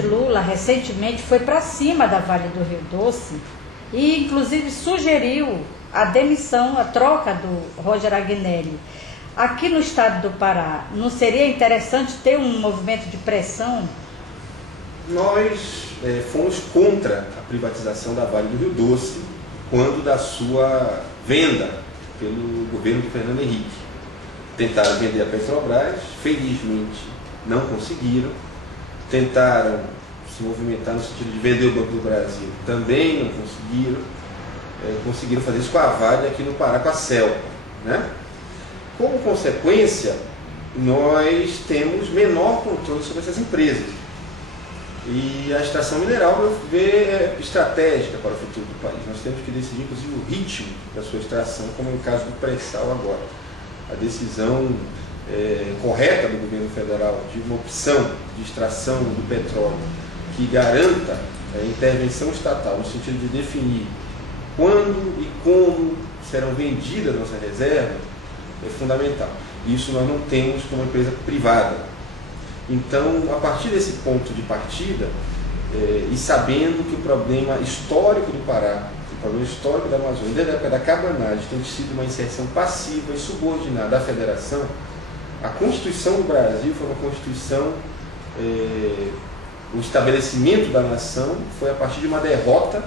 presidente Lula, recentemente, foi para cima da Vale do Rio Doce e, inclusive, sugeriu a demissão, a troca do Roger Agnelli. Aqui no estado do Pará, não seria interessante ter um movimento de pressão? Nós fomos contra a privatização da Vale do Rio Doce quando da sua venda pelo governo de Fernando Henrique. Tentaram vender a Petrobras, felizmente não conseguiram. Tentaram se movimentar no sentido de vender o Banco do Brasil, também não conseguiram. Conseguiram fazer isso com a Vale aqui no Pará, com a Celpa, né? Como consequência, nós temos menor controle sobre essas empresas. E a extração mineral, ao meu ver, é estratégica para o futuro do país. Nós temos que decidir, inclusive, o ritmo da sua extração, como no caso do pré-sal agora. A decisão correta do governo federal de uma opção de extração do petróleo que garanta a intervenção estatal no sentido de definir quando e como serão vendidas nossas reservas é fundamental. Isso nós não temos com uma empresa privada. Então, a partir desse ponto de partida, e sabendo que o problema histórico do Pará, o problema histórico da Amazônia, desde a época da cabanagem, tem sido uma inserção passiva e subordinada à federação, a Constituição do Brasil foi uma Constituição, o estabelecimento da nação foi a partir de uma derrota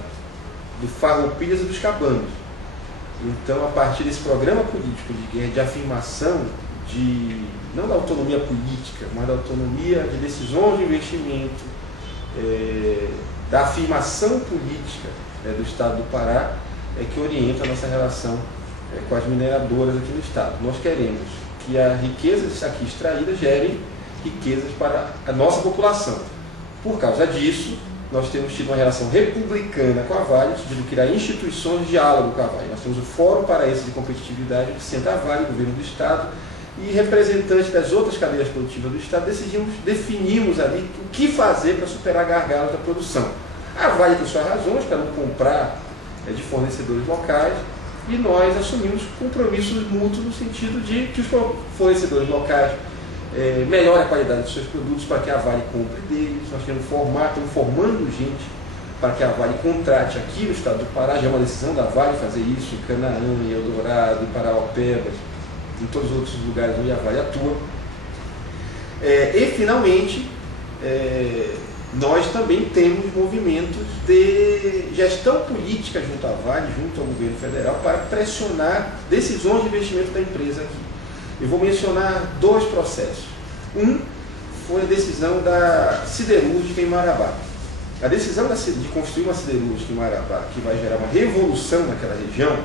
do Farroupilhas e dos Cabanos. Então, a partir desse programa político de guerra, de afirmação, não da autonomia política, mas da autonomia de decisões de investimento, da afirmação política do Estado do Pará, que orienta a nossa relação com as mineradoras aqui no Estado. Nós queremos que as riquezas aqui extraídas gerem riquezas para a nossa população. Por causa disso, nós temos tido uma relação republicana com a Vale, no sentido de criar instituições de diálogo com a Vale. Nós temos o Fórum Paraense de Competitividade, que senta a Vale, o governo do Estado, e representantes das outras cadeias produtivas do Estado definimos ali o que fazer para superar gargalos da produção. A Vale tem suas razões para não comprar de fornecedores locais, e nós assumimos compromissos mútuos no sentido de que os fornecedores locais melhorem a qualidade dos seus produtos para que a Vale compre deles. Nós estamos formando gente para que a Vale contrate aqui no estado do Pará. Já é uma decisão da Vale fazer isso em Canaã, em Eldorado, em Paraopebas, em todos os outros lugares onde a Vale atua. E, finalmente, nós também temos movimentos de gestão política junto à Vale, junto ao governo federal, para pressionar decisões de investimento da empresa aqui. Eu vou mencionar dois processos. Um foi a decisão da siderúrgica em Marabá. A decisão de construir uma siderúrgica em Marabá, que vai gerar uma revolução naquela região,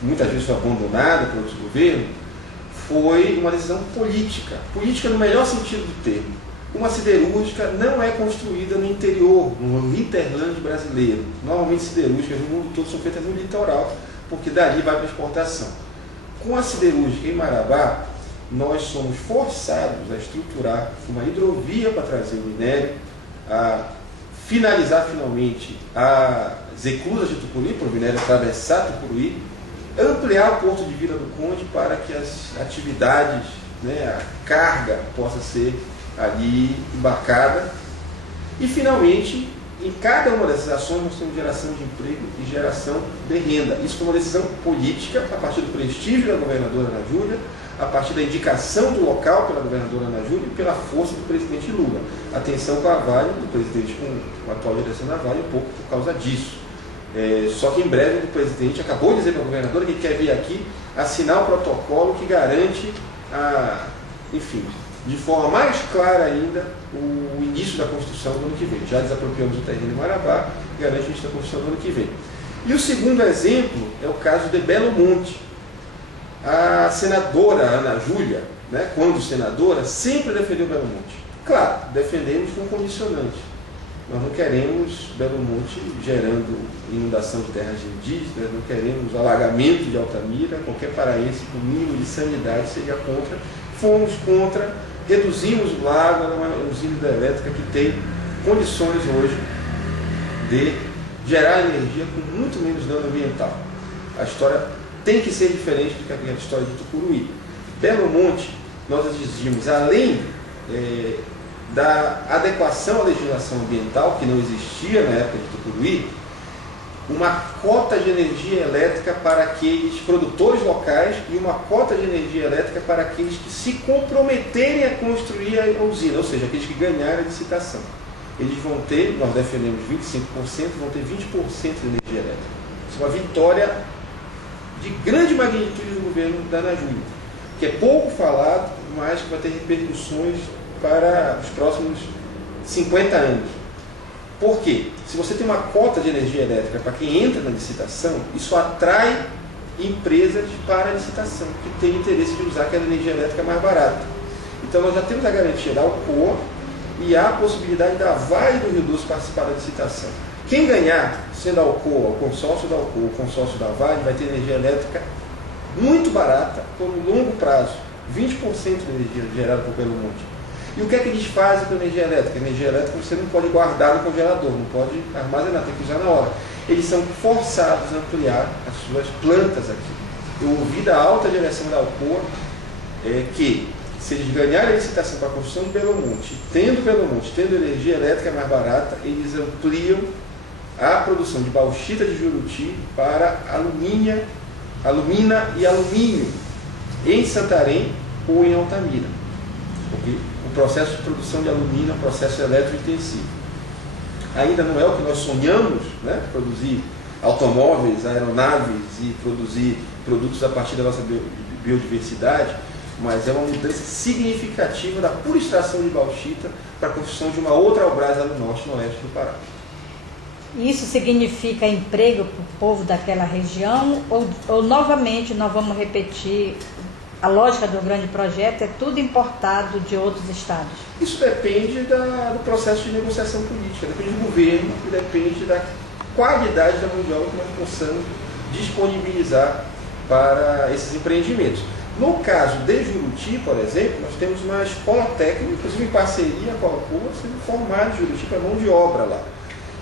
que muitas vezes foi abandonada por outros governos, foi uma decisão política. Política no melhor sentido do termo. Uma siderúrgica não é construída no interior, no hinterland brasileiro. Normalmente siderúrgicas no mundo todo são feitas no litoral, porque dali vai para a exportação. Com a siderúrgica em Marabá, nós somos forçados a estruturar uma hidrovia para trazer o minério, a finalizar finalmente as eclusas de Tucuruí, para o minério atravessar Tucuruí, ampliar o Porto de Vila do Conde para que as atividades, a carga possa ser ali embarcada. E finalmente, em cada uma dessas ações nós temos geração de emprego e geração de renda. Isso foi uma decisão política, a partir do prestígio da governadora Ana Júlia, a partir da indicação do local pela governadora Ana Júlia e pela força do presidente Lula. Atenção com a Vale, do presidente com a atual direção da Vale, um pouco por causa disso. Só que em breve o presidente acabou de dizer para a governadora que quer vir aqui assinar o protocolo que garante, enfim, de forma mais clara ainda, o início da construção do ano que vem. Já desapropriamos o terreno em Marabá, garante o início da construção do ano que vem. E o segundo exemplo é o caso de Belo Monte. A senadora Ana Júlia, quando senadora, sempre defendeu Belo Monte. Claro, defendemos com condicionante. Nós não queremos Belo Monte gerando inundação de terras indígenas, não queremos alagamento de Altamira. Qualquer paraense com mínimo de sanidade seria contra. Fomos contra, reduzimos o lago, era uma usina hidrelétrica que tem condições hoje de gerar energia com muito menos dano ambiental. A história tem que ser diferente do que a história de Tucuruí. Belo Monte, nós exigimos, além da adequação à legislação ambiental, que não existia na época de Tucuruí, uma cota de energia elétrica para aqueles produtores locais e uma cota de energia elétrica para aqueles que se comprometerem a construir a usina, ou seja, aqueles que ganharem a licitação. Eles vão ter, nós defendemos 25%, vão ter 20% de energia elétrica. Isso é uma vitória de grande magnitude do governo da Ana Júlia, que é pouco falado, mas que vai ter repercussões para os próximos 50 anos. Por quê? Se você tem uma cota de energia elétrica para quem entra na licitação, isso atrai empresas para a licitação, que têm interesse de usar aquela energia elétrica mais barata. Então nós já temos a garantia da Alcoa e há a possibilidade da Vale do Rio Doce participar da licitação. Quem ganhar, sendo a Alcoa, o consórcio da Alcoa, o consórcio da Vale, vai ter energia elétrica muito barata por um longo prazo, 20% da energia gerada por Belo Monte. E o que é que eles fazem com a energia elétrica? A energia elétrica você não pode guardar no congelador, não pode armazenar, tem que usar na hora. Eles são forçados a ampliar as suas plantas aqui. Eu ouvi da alta direção da Alcoa que, se eles ganharem a licitação para a construção de Belo Monte, tendo energia elétrica mais barata, eles ampliam a produção de bauxita de Juruti para alumina e alumínio em Santarém ou em Altamira. Okay? O processo de produção de alumínio é um processo eletrointensivo. Ainda não é o que nós sonhamos, né? Produzir automóveis, aeronaves e produzir produtos a partir da nossa biodiversidade, mas é uma mudança significativa da pura extração de bauxita para a construção de uma outra Albrás no norte e no oeste do Pará. Isso significa emprego para o povo daquela região ou novamente nós vamos repetir a lógica do grande projeto, é tudo importado de outros estados? Isso depende do processo de negociação política, depende do governo e depende da qualidade da mão de obra que nós possamos disponibilizar para esses empreendimentos. No caso de Juruti, por exemplo, nós temos uma escola técnica, inclusive em parceria com a Alcoa, sendo formada em Juruti para mão de obra lá.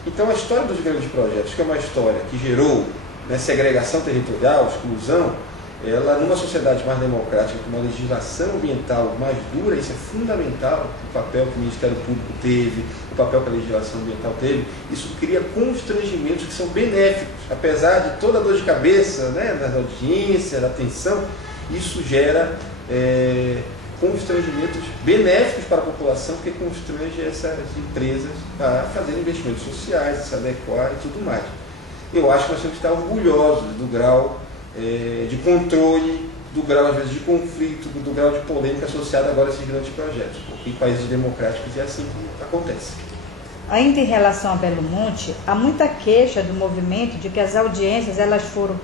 Então a história dos grandes projetos, que é uma história que gerou, né, segregação territorial, exclusão, ela, numa sociedade mais democrática, com uma legislação ambiental mais dura, isso é fundamental, o papel que o Ministério Público teve, o papel que a legislação ambiental teve, isso cria constrangimentos que são benéficos, apesar de toda a dor de cabeça, né, da audiência, da tensão, isso gera constrangimentos benéficos para a população, porque constrange essas empresas a fazer investimentos sociais, a se adequar e tudo mais. Eu acho que nós temos que estar orgulhosos do grau de controle, do grau, às vezes, de conflito, do grau de polêmica associado agora a esses grandes projetos, porque em países democráticos é assim que acontece. Ainda em relação a Belo Monte, há muita queixa do movimento de que as audiências elas foram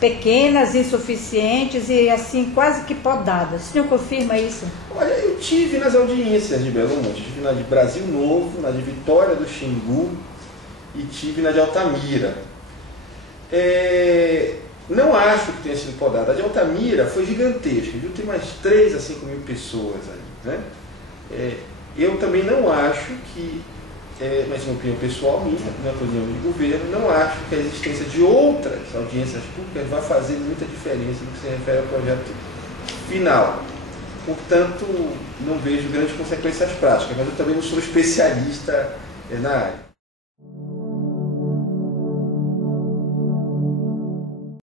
pequenas, insuficientes e assim quase que podadas. O senhor confirma isso? Olha, eu tive nas audiências de Belo Monte, tive na de Brasil Novo, na de Vitória do Xingu e tive na de Altamira. Não acho que tenha sido podada. A de Altamira foi gigantesca, viu? Tem mais 3 a 5 mil pessoas aí, né? Eu também não acho que, mas é uma opinião pessoal minha, não é opinião de governo, não acho que a existência de outras audiências públicas vai fazer muita diferença no que se refere ao projeto final. Portanto, não vejo grandes consequências práticas, mas eu também não sou especialista na área.